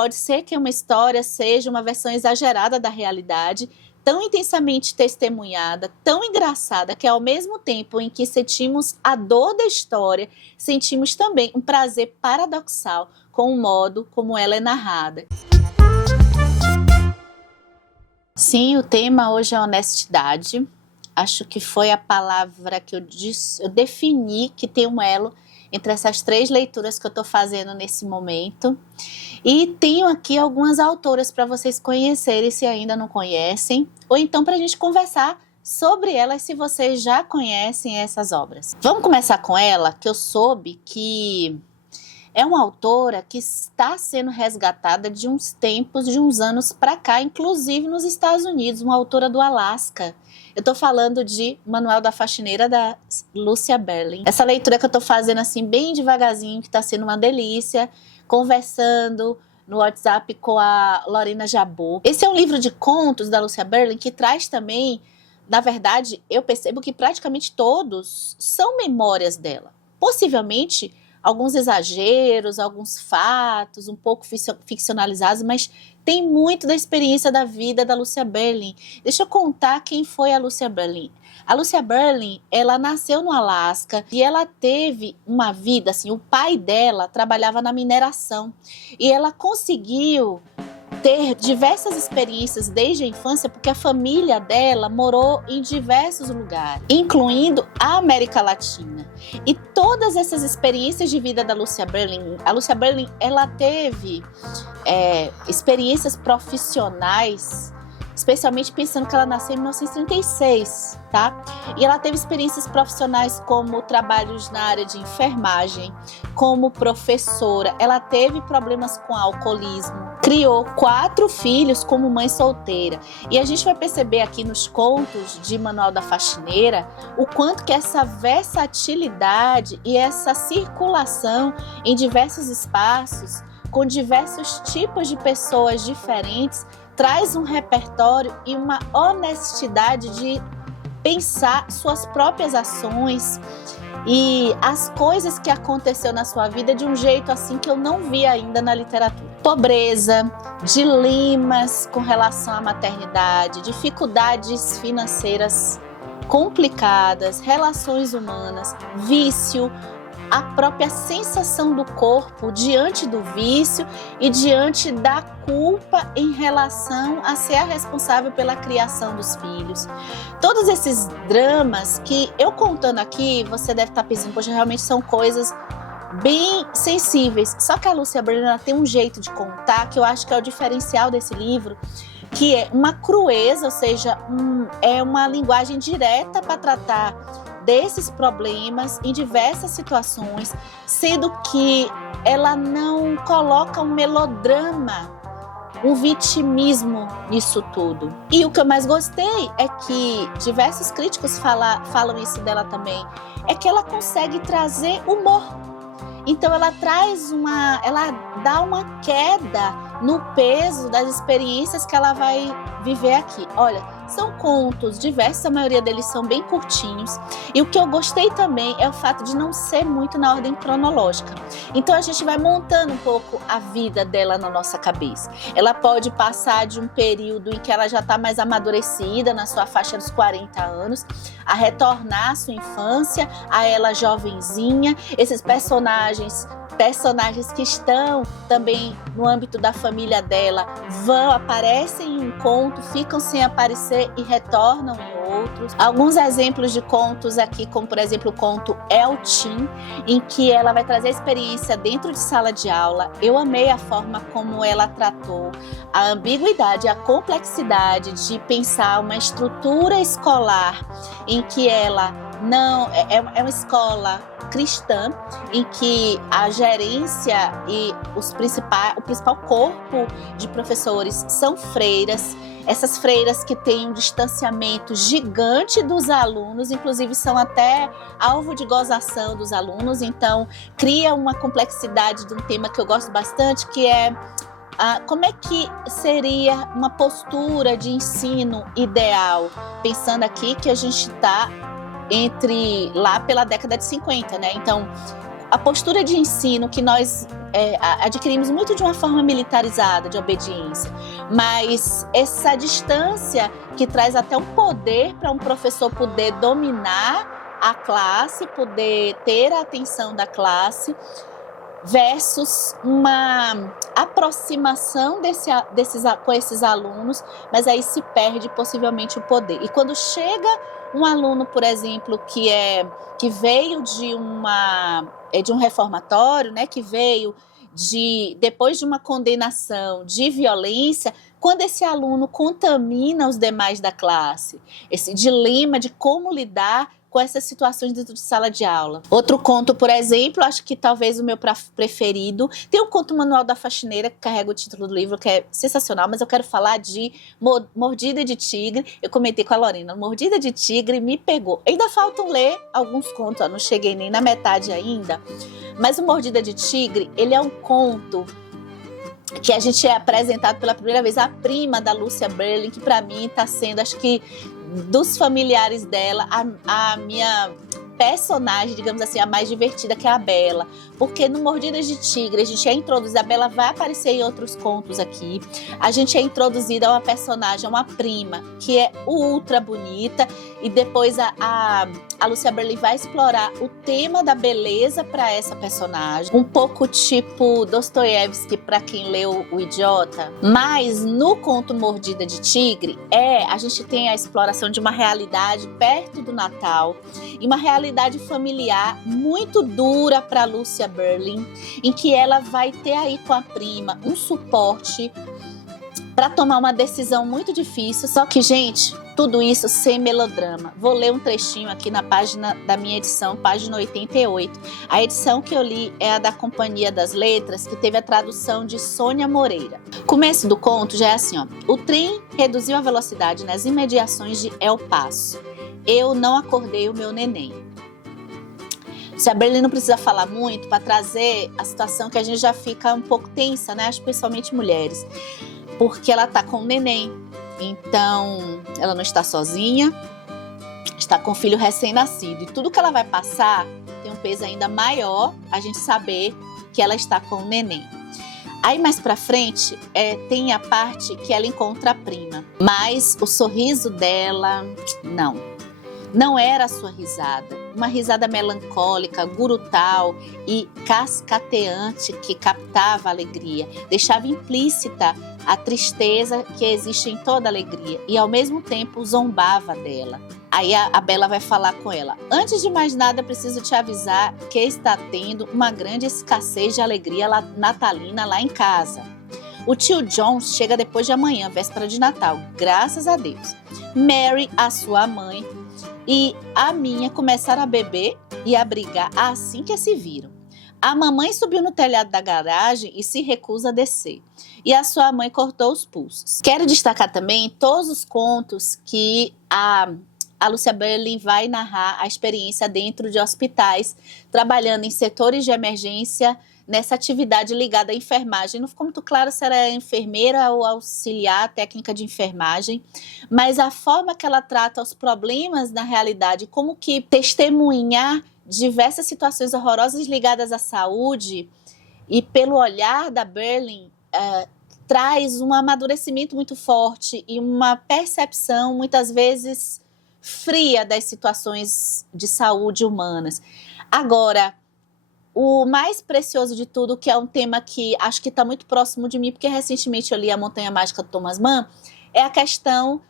pode ser que uma história seja uma versão exagerada da realidade, tão intensamente testemunhada, tão engraçada, que ao mesmo tempo em que sentimos a dor da história, sentimos também um prazer paradoxal com o modo como ela é narrada. Sim, o tema hoje é honestidade. Acho que foi a palavra que eu defini que tem um elo entre essas 3 leituras que eu estou fazendo nesse momento. E tenho aqui algumas autoras para vocês conhecerem, se ainda não conhecem, ou então para a gente conversar sobre elas, se vocês já conhecem essas obras. Vamos começar com ela, que eu soube que é uma autora que está sendo resgatada de uns tempos, de uns anos para cá, inclusive nos Estados Unidos, uma autora do Alasca. Eu estou falando de Manual da Faxineira, da Lucia Berling. Essa leitura que eu estou fazendo assim bem devagarzinho, que está sendo uma delícia, conversando no WhatsApp com a Lorena Jabot. Esse é um livro de contos da Lucia Berling que traz também, na verdade, eu percebo que praticamente todos são memórias dela. Possivelmente alguns exageros, alguns fatos, um pouco ficcionalizados, mas tem muito da experiência da vida da Lucia Berling. Deixa eu contar quem foi a Lucia Berling. A Lucia Berling, ela nasceu no Alasca e ela teve uma vida, assim, o pai dela trabalhava na mineração e ela conseguiu ter diversas experiências desde a infância, porque a família dela morou em diversos lugares, incluindo a América Latina. E todas essas experiências de vida da Lucia Berling, a Lucia Berling, ela teve experiências profissionais, especialmente pensando que ela nasceu em 1936, tá? E ela teve experiências profissionais como trabalhos na área de enfermagem, como professora. Ela teve problemas com alcoolismo, criou 4 filhos como mãe solteira. E a gente vai perceber aqui nos contos de Manual da Faxineira o quanto que essa versatilidade e essa circulação em diversos espaços, com diversos tipos de pessoas diferentes, traz um repertório e uma honestidade de pensar suas próprias ações e as coisas que aconteceu na sua vida de um jeito assim que eu não vi ainda na literatura. Pobreza, dilemas com relação à maternidade, dificuldades financeiras complicadas, relações humanas, vício, a própria sensação do corpo diante do vício e diante da culpa em relação a ser a responsável pela criação dos filhos. Todos esses dramas que eu contando aqui, você deve estar pensando, poxa, realmente são coisas bem sensíveis. Só que a Lucia Berling tem um jeito de contar que eu acho que é o diferencial desse livro, que é uma crueza, ou seja, é uma linguagem direta para tratar desses problemas em diversas situações, sendo que ela não coloca um melodrama, um vitimismo nisso tudo. E o que eu mais gostei é que diversos críticos falam isso dela também, é que ela consegue trazer humor. Então ela dá uma queda no peso das experiências que ela vai viver aqui. Olha, são contos diversos, a maioria deles são bem curtinhos. E o que eu gostei também é o fato de não ser muito na ordem cronológica. Então a gente vai montando um pouco a vida dela na nossa cabeça. Ela pode passar de um período em que ela já está mais amadurecida, na sua faixa dos 40 anos, a retornar à sua infância, a ela jovenzinha, esses personagens que estão também no âmbito da família dela aparecem em um conto, ficam sem aparecer e retornam em outros. Alguns exemplos de contos aqui, como por exemplo o conto El Chin, em que ela vai trazer a experiência dentro de sala de aula. Eu amei a forma como ela tratou a ambiguidade, a complexidade de pensar uma estrutura escolar em que ela não é uma escola cristã, em que a gerência e o principal corpo de professores são freiras. Essas freiras que têm um distanciamento gigante dos alunos, inclusive são até alvo de gozação dos alunos, então cria uma complexidade de um tema que eu gosto bastante, que é como é que seria uma postura de ensino ideal, pensando aqui que a gente está lá pela década de 50, né? Então, a postura de ensino que nós adquirimos muito de uma forma militarizada, de obediência, mas essa distância que traz até um poder para um professor poder dominar a classe, poder ter a atenção da classe, versus uma aproximação com esses alunos, mas aí se perde possivelmente o poder. E quando chega um aluno, por exemplo, que veio de um reformatório, né, que veio depois de uma condenação de violência, quando esse aluno contamina os demais da classe, esse dilema de como lidar com essas situações dentro de sala de aula. Outro conto, por exemplo, acho que talvez o meu preferido, tem um conto Manual da Faxineira, que carrega o título do livro, que é sensacional, mas eu quero falar de Mordida de Tigre. Eu comentei com a Lorena, Mordida de Tigre me pegou. Ainda faltam ler alguns contos, não cheguei nem na metade ainda, mas o Mordida de Tigre, ele é um conto que a gente é apresentado pela primeira vez, a prima da Lúcia Berling, que para mim está sendo, acho que dos familiares dela, a minha personagem, digamos assim, a mais divertida, que é a Bela. Porque no Mordidas de Tigre, a gente é introduzida, a Bela vai aparecer em outros contos aqui, a gente é introduzida a uma personagem, uma prima, que é ultra bonita, e depois a Lúcia Berling vai explorar o tema da beleza para essa personagem, um pouco tipo Dostoiévski, para quem leu O Idiota. Mas no conto Mordida de Tigre, a gente tem a exploração de uma realidade perto do Natal, e uma realidade familiar muito dura para Lúcia Berling, em que ela vai ter aí com a prima um suporte para tomar uma decisão muito difícil. Só que, gente, tudo isso sem melodrama. Vou ler um trechinho aqui na página da minha edição, página 88. A edição que eu li é a da Companhia das Letras, que teve a tradução de Sônia Moreira. O começo do conto já é assim, ó. O trem reduziu a velocidade nas imediações de El Paso. Eu não acordei o meu neném. A Berling não precisa falar muito para trazer a situação que a gente já fica um pouco tensa, né? Principalmente mulheres. Porque ela está com o neném. Então, ela não está sozinha, está com o filho recém-nascido. E tudo que ela vai passar tem um peso ainda maior a gente saber que ela está com o neném. Aí mais pra frente tem a parte que ela encontra a prima. Mas o sorriso dela, não era a sua risada. Uma risada melancólica, gurutal e cascateante que captava a alegria, deixava implícita a tristeza que existe em toda alegria e ao mesmo tempo zombava dela. Aí a Bela vai falar com ela: antes de mais nada, preciso te avisar que está tendo uma grande escassez de alegria natalina lá em casa. O tio John chega depois de amanhã, véspera de Natal, graças a Deus. Mary, a sua mãe, e a minha começaram a beber e a brigar assim que se viram. A mamãe subiu no telhado da garagem e se recusa a descer. E a sua mãe cortou os pulsos. Quero destacar também todos os contos que a Lúcia Berling vai narrar a experiência dentro de hospitais, trabalhando em setores de emergência, nessa atividade ligada à enfermagem. Não ficou muito claro se era enfermeira ou auxiliar técnica de enfermagem, mas a forma que ela trata os problemas na realidade, como que testemunhar diversas situações horrorosas ligadas à saúde, e pelo olhar da Berling, traz um amadurecimento muito forte e uma percepção, muitas vezes, fria das situações de saúde humanas. Agora, o mais precioso de tudo, que é um tema que acho que está muito próximo de mim, porque recentemente eu li A Montanha Mágica do Thomas Mann, é a questão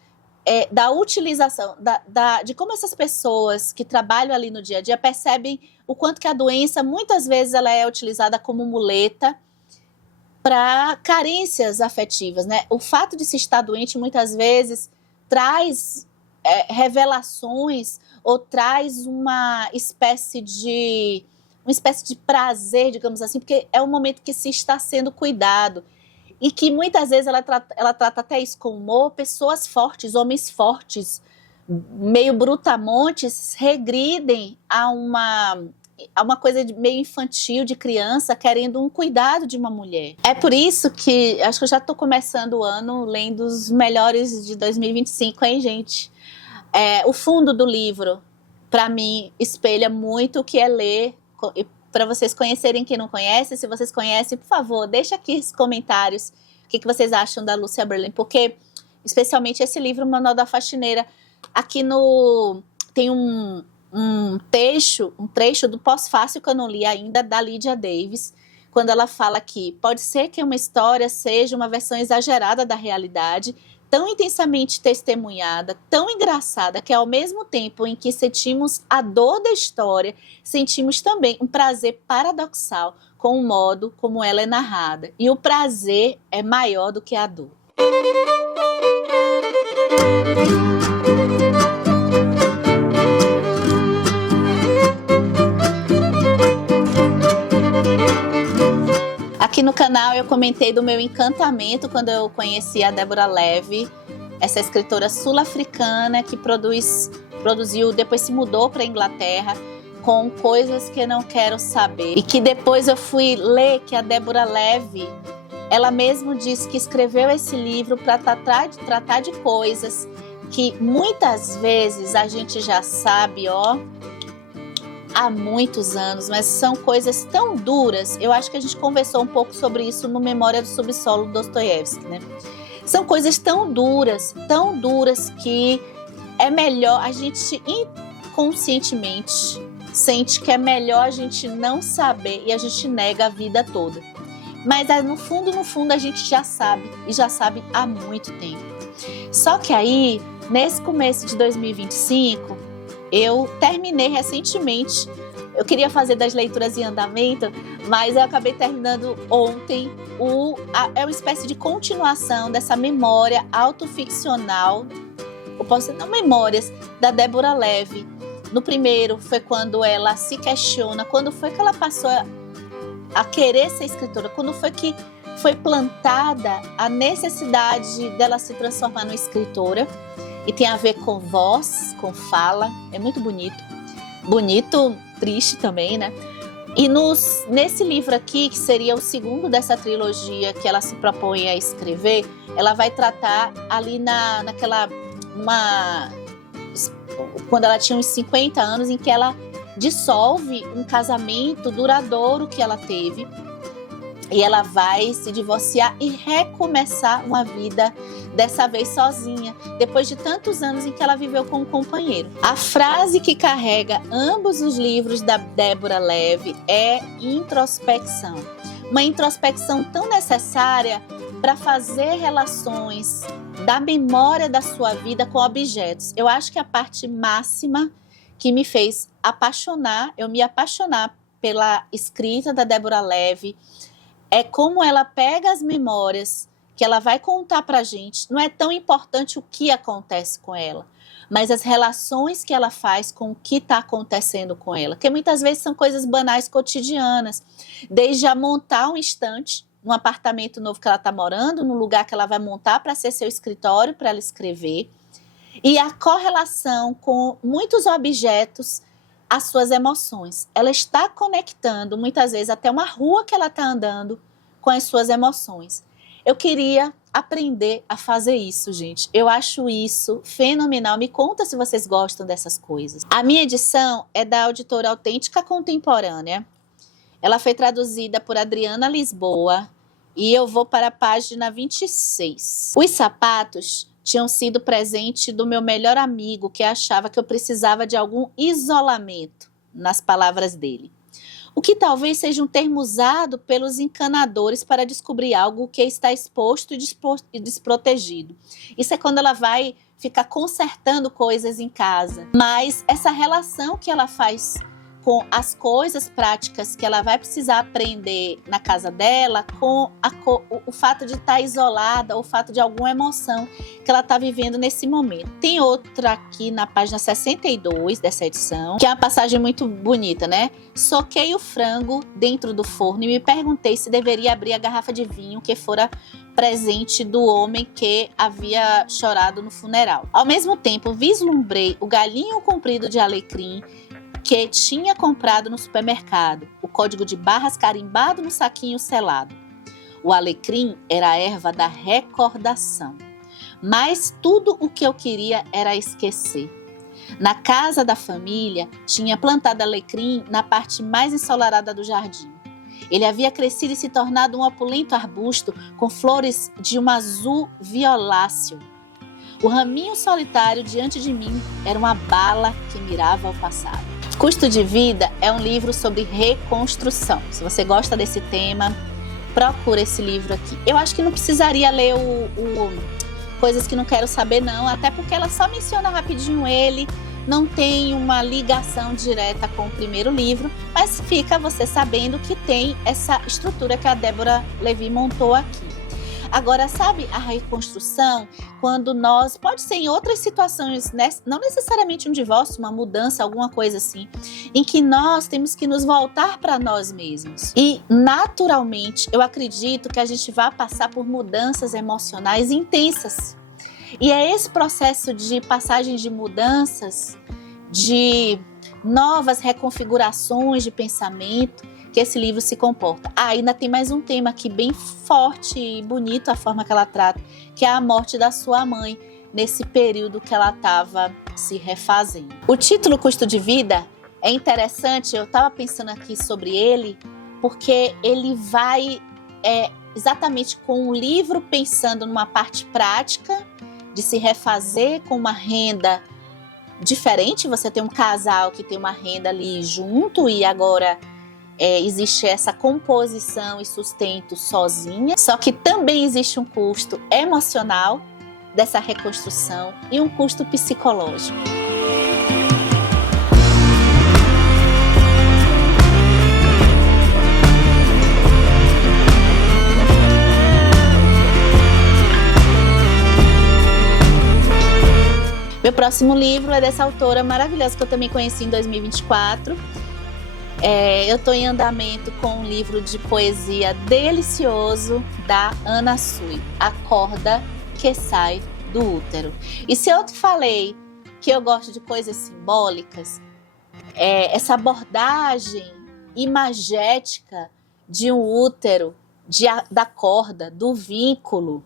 da utilização, de como essas pessoas que trabalham ali no dia a dia percebem o quanto que a doença, muitas vezes, ela é utilizada como muleta para carências afetivas, né? O fato de se estar doente, muitas vezes, traz revelações ou traz uma espécie de prazer, digamos assim, porque é um momento que se está sendo cuidado e que muitas vezes ela trata até isso com humor. Pessoas fortes, homens fortes, meio brutamontes, regridem a uma coisa meio infantil, de criança, querendo um cuidado de uma mulher. É por isso que acho que eu já estou começando o ano lendo os melhores de 2025, hein, gente? O fundo do livro, para mim, espelha muito o que é ler para vocês conhecerem quem não conhece. Se vocês conhecem, por favor, deixa aqui nos comentários o que vocês acham da Lúcia Berlin, porque especialmente esse livro, Manual da Faxineira, aqui tem um trecho do pós-fácil que eu não li ainda, da Lydia Davis, quando ela fala que pode ser que uma história seja uma versão exagerada da realidade, tão intensamente testemunhada, tão engraçada, que ao mesmo tempo em que sentimos a dor da história, sentimos também um prazer paradoxal com o modo como ela é narrada. E o prazer é maior do que a dor. Aqui no canal eu comentei do meu encantamento quando eu conheci a Deborah Levy, essa escritora sul-africana que produziu, depois se mudou para a Inglaterra com Coisas que Não Quero Saber. E que depois eu fui ler que a Deborah Levy, ela mesma disse que escreveu esse livro para tratar de coisas que muitas vezes a gente já sabe, há muitos anos, mas são coisas tão duras. Eu acho que a gente conversou um pouco sobre isso no Memória do Subsolo, do Dostoiévski, né? São coisas tão duras que é melhor a gente inconscientemente sente que é melhor a gente não saber e a gente nega a vida toda. Mas no fundo a gente já sabe, e já sabe há muito tempo. Só que aí, nesse começo de 2025, eu terminei recentemente, eu queria fazer das leituras em andamento, mas eu acabei terminando ontem, é uma espécie de continuação dessa memória autoficcional, eu posso dizer, não memórias, da Deborah Levy. No primeiro foi quando ela se questiona, quando foi que ela passou a querer ser escritora, quando foi que foi plantada a necessidade dela se transformar numa escritora. E tem a ver com voz, com fala, é muito bonito. Bonito, triste também, né? E nesse livro aqui, que seria o segundo dessa trilogia que ela se propõe a escrever, ela vai tratar ali quando ela tinha uns 50 anos, em que ela dissolve um casamento duradouro que ela teve. E ela vai se divorciar e recomeçar uma vida, dessa vez sozinha, depois de tantos anos em que ela viveu com um companheiro. A frase que carrega ambos os livros da Deborah Levy é introspecção. Uma introspecção tão necessária para fazer relações da memória da sua vida com objetos. Eu acho que a parte máxima que me fez me apaixonar pela escrita da Deborah Levy, é como ela pega as memórias que ela vai contar pra gente. Não é tão importante o que acontece com ela, mas as relações que ela faz com o que está acontecendo com ela. Que muitas vezes são coisas banais, cotidianas. Desde a montar um estante num apartamento novo que ela está morando, num lugar que ela vai montar para ser seu escritório, para ela escrever. E a correlação com muitos objetos, as suas emoções. Ela está conectando, muitas vezes, até uma rua que ela está andando com as suas emoções. Eu queria aprender a fazer isso, gente. Eu acho isso fenomenal. Me conta se vocês gostam dessas coisas. A minha edição é da Editora Autêntica Contemporânea. Ela foi traduzida por Adriana Lisboa e eu vou para a página 26. Os sapatos tinham sido presente do meu melhor amigo, que achava que eu precisava de algum isolamento, nas palavras dele. O que talvez seja um termo usado pelos encanadores para descobrir algo que está exposto e desprotegido. Isso é quando ela vai ficar consertando coisas em casa. Mas essa relação que ela faz com as coisas práticas que ela vai precisar aprender na casa dela, com o fato de estar isolada, o fato de alguma emoção que ela está vivendo nesse momento. Tem outra aqui na página 62 dessa edição, que é uma passagem muito bonita, né? Soquei o frango dentro do forno e me perguntei se deveria abrir a garrafa de vinho que fora presente do homem que havia chorado no funeral. Ao mesmo tempo, vislumbrei o galinho comprido de alecrim que tinha comprado no supermercado, o código de barras carimbado no saquinho selado. O alecrim era a erva da recordação. Mas tudo o que eu queria era esquecer. Na casa da família, tinha plantado alecrim na parte mais ensolarada do jardim. Ele havia crescido e se tornado um opulento arbusto com flores de um azul violáceo. O raminho solitário diante de mim era uma bala que mirava ao passado. Custo de Vida é um livro sobre reconstrução. Se você gosta desse tema, procura esse livro aqui. Eu acho que não precisaria ler Coisas que Não Quero Saber, não, até porque ela só menciona rapidinho ele, não tem uma ligação direta com o primeiro livro, mas fica você sabendo que tem essa estrutura que a Débora Levi montou aqui. Agora, sabe a reconstrução, quando nós, pode ser em outras situações, né? Não necessariamente um divórcio, uma mudança, alguma coisa assim, em que nós temos que nos voltar para nós mesmos. E, naturalmente, eu acredito que a gente vai passar por mudanças emocionais intensas. E é esse processo de passagem de mudanças, de novas reconfigurações de pensamento, que esse livro se comporta. Ainda tem mais um tema aqui bem forte e bonito, a forma que ela trata, que é a morte da sua mãe, nesse período que ela estava se refazendo. O título Custo de Vida é interessante, eu estava pensando aqui sobre ele, porque ele vai exatamente com o livro pensando numa parte prática, de se refazer com uma renda diferente. Você tem um casal que tem uma renda ali junto e agora existe essa composição e sustento sozinha, só que também existe um custo emocional dessa reconstrução e um custo psicológico. Meu próximo livro é dessa autora maravilhosa que eu também conheci em 2024. Eu estou em andamento com um livro de poesia delicioso da Ana Sui, A Corda que Sai do Útero. E se eu te falei que eu gosto de coisas simbólicas, essa abordagem imagética de um útero, da corda, do vínculo,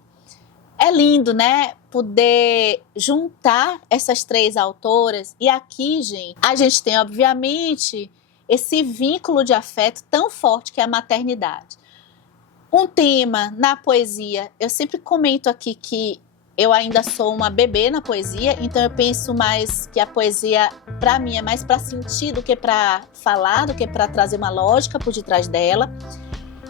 é lindo, né? Poder juntar essas três autoras. E aqui, gente, a gente tem, obviamente, esse vínculo de afeto tão forte que é a maternidade. Um tema na poesia, eu sempre comento aqui que eu ainda sou uma bebê na poesia, então eu penso mais que a poesia, para mim, é mais para sentir do que para falar, do que para trazer uma lógica por detrás dela.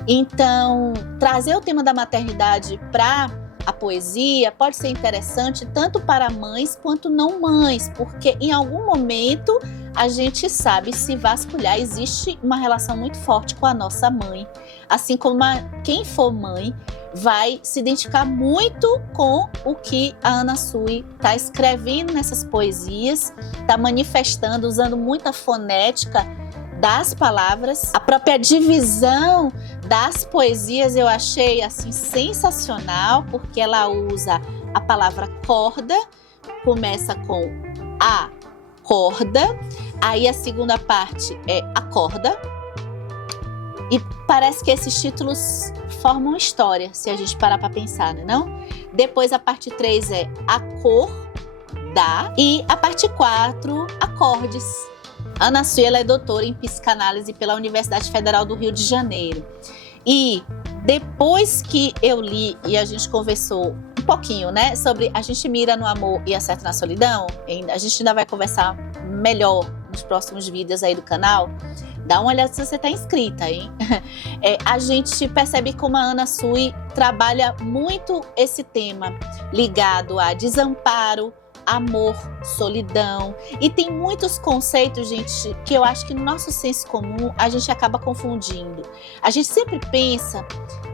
Então, trazer o tema da maternidade para a poesia pode ser interessante tanto para mães quanto não mães, porque em algum momento a gente sabe se vasculhar, existe uma relação muito forte com a nossa mãe, assim como quem for mãe vai se identificar muito com o que a Ana Sui está escrevendo nessas poesias, está manifestando, usando muita fonética das palavras. A própria divisão das poesias eu achei assim sensacional, porque ela usa a palavra corda, começa com a corda, aí a segunda parte é a corda, e parece que esses títulos formam história, se a gente parar para pensar, né, não? Depois a parte 3 é a cor da, e a parte 4, acordes. Ana Sui, ela é doutora em psicanálise pela Universidade Federal do Rio de Janeiro. E depois que eu li e a gente conversou um pouquinho, né, sobre A Gente Mira no Amor e Acerta na Solidão, a gente ainda vai conversar melhor nos próximos vídeos aí do canal. Dá uma olhada se você está inscrita, hein? A gente percebe como a Ana Sui trabalha muito esse tema ligado a desamparo, amor, solidão, e tem muitos conceitos, gente, que eu acho que no nosso senso comum a gente acaba confundindo. A gente sempre pensa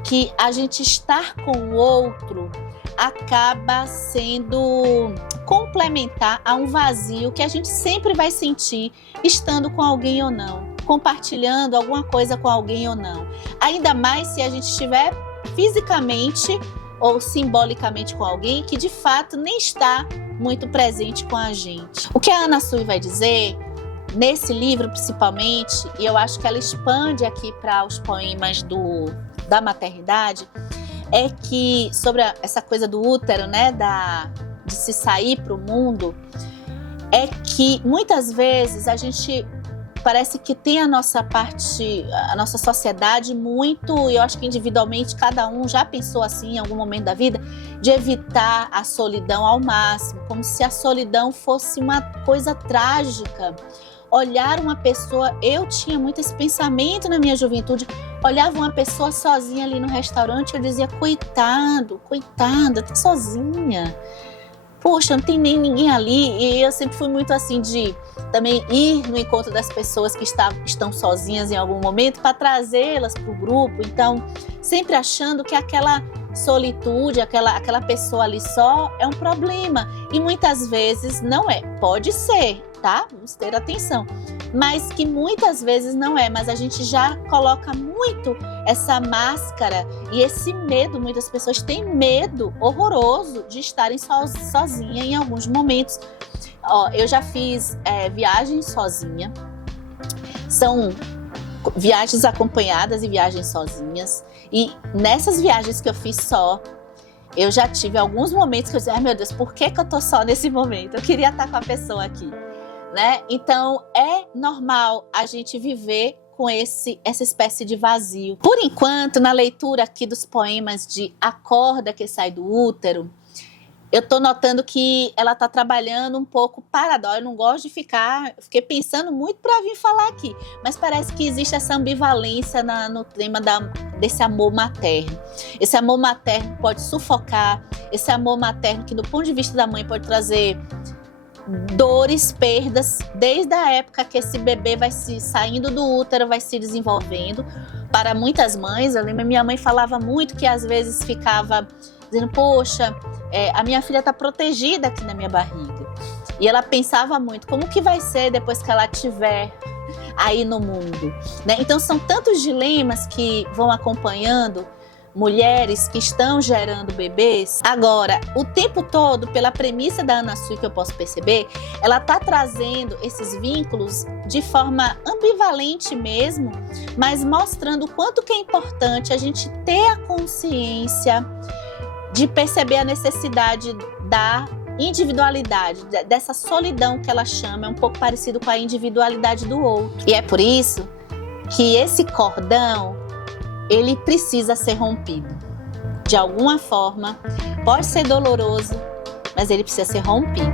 que a gente estar com o outro acaba sendo complementar a um vazio que a gente sempre vai sentir estando com alguém ou não, compartilhando alguma coisa com alguém ou não. Ainda mais se a gente estiver fisicamente ou simbolicamente com alguém que de fato nem está muito presente com a gente. O que a Ana Sui vai dizer nesse livro, principalmente, e eu acho que ela expande aqui para os poemas da maternidade, é que sobre essa coisa do útero, né, de se sair para o mundo, é que muitas vezes a gente parece que tem a nossa parte, a nossa sociedade muito, eu acho que individualmente cada um já pensou assim em algum momento da vida, de evitar a solidão ao máximo, como se a solidão fosse uma coisa trágica. Olhar uma pessoa, eu tinha muito esse pensamento na minha juventude, olhava uma pessoa sozinha ali no restaurante, eu dizia, coitado, coitada, tá sozinha. Poxa, não tem nem ninguém ali. E eu sempre fui muito assim de também ir no encontro das pessoas que estão sozinhas em algum momento para trazê-las para o grupo. Então, sempre achando que aquela solitude, aquela pessoa ali só é um problema. E muitas vezes não é. Pode ser, tá? Vamos ter atenção. Mas que muitas vezes não é. Mas a gente já coloca muito essa máscara e esse medo. Muitas pessoas têm medo horroroso de estarem sozinhas em alguns momentos. Eu já fiz viagens sozinha. São viagens acompanhadas e viagens sozinhas. E nessas viagens que eu fiz só, eu já tive alguns momentos que eu disse, ai meu Deus, por que eu tô só nesse momento? Eu queria estar com a pessoa aqui, né? Então é normal a gente viver com essa espécie de vazio. Por enquanto, na leitura aqui dos poemas de A Corda que Sai do Útero, eu tô notando que ela tá trabalhando um pouco paradoxo. Eu não gosto de fiquei pensando muito para vir falar aqui, mas parece que existe essa ambivalência no tema desse amor materno. Esse amor materno pode sufocar, esse amor materno que do ponto de vista da mãe pode trazer dores, perdas, desde a época que esse bebê vai se saindo do útero, vai se desenvolvendo. Para muitas mães, eu lembro, minha mãe falava muito que às vezes ficava dizendo, poxa, a minha filha está protegida aqui na minha barriga. E ela pensava muito, como que vai ser depois que ela estiver aí no mundo, né? Então são tantos dilemas que vão acompanhando mulheres que estão gerando bebês. Agora, o tempo todo, pela premissa da Ana Sui que eu posso perceber, ela está trazendo esses vínculos de forma ambivalente mesmo, mas mostrando o quanto que é importante a gente ter a consciência de perceber a necessidade da individualidade, dessa solidão que ela chama, é um pouco parecido com a individualidade do outro. E é por isso que esse cordão, ele precisa ser rompido. De alguma forma, pode ser doloroso, mas ele precisa ser rompido.